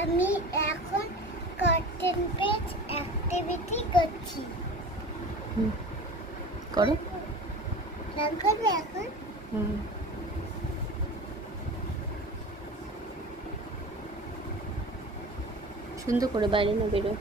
আমি এখন curtain page activity করছি। করো। রান করবে এখন? সুন্দর করে বাইরে না বেরো।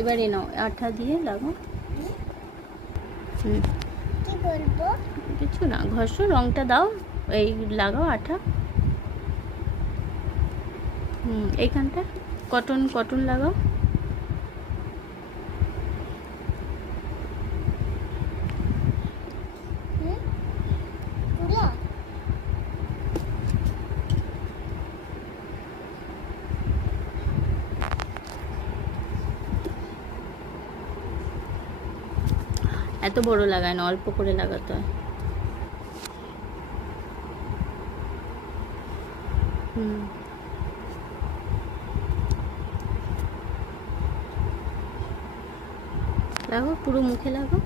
এবারে নাও আঠা দিয়ে লাগাও। কি বলবো? কিছু না, ঘষো, রংটা দাও, এই লাগাও আঠা। এইখানটা কটন কটন লাগাও। তুলো এত বড় লাগায় না, অল্প করে লাগাতে হয়। লাগাও, পুরো মুখে লাগাও।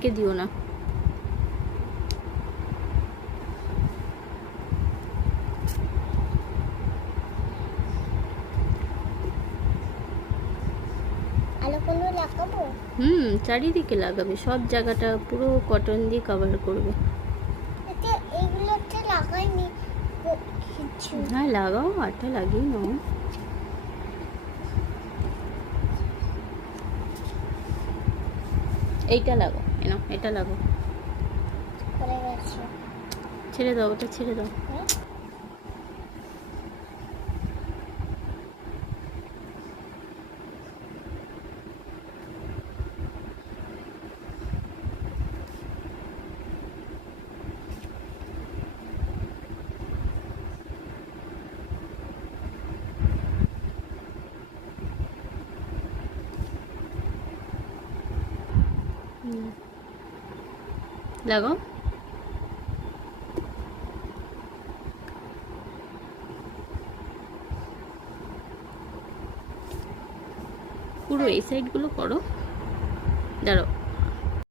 কে দিও না। আলোগুলো লাগাবো? চারিদিকে লাগাবে, সব জায়গাটা পুরো কটন দিয়ে কভার করবে। এটা এইগুলোতে লাগাইনি কিছু। হ্যাঁ লাগাও, আঠা লাগিয়ে নাও। এইটা লাগাও, এনো এটা লাগাও। করে গেছে। ছেড়ে দাও, ওটা ছেড়ে দাও। লাগাও। পুরো এই সাইডগুলো করো। দাঁড়াও,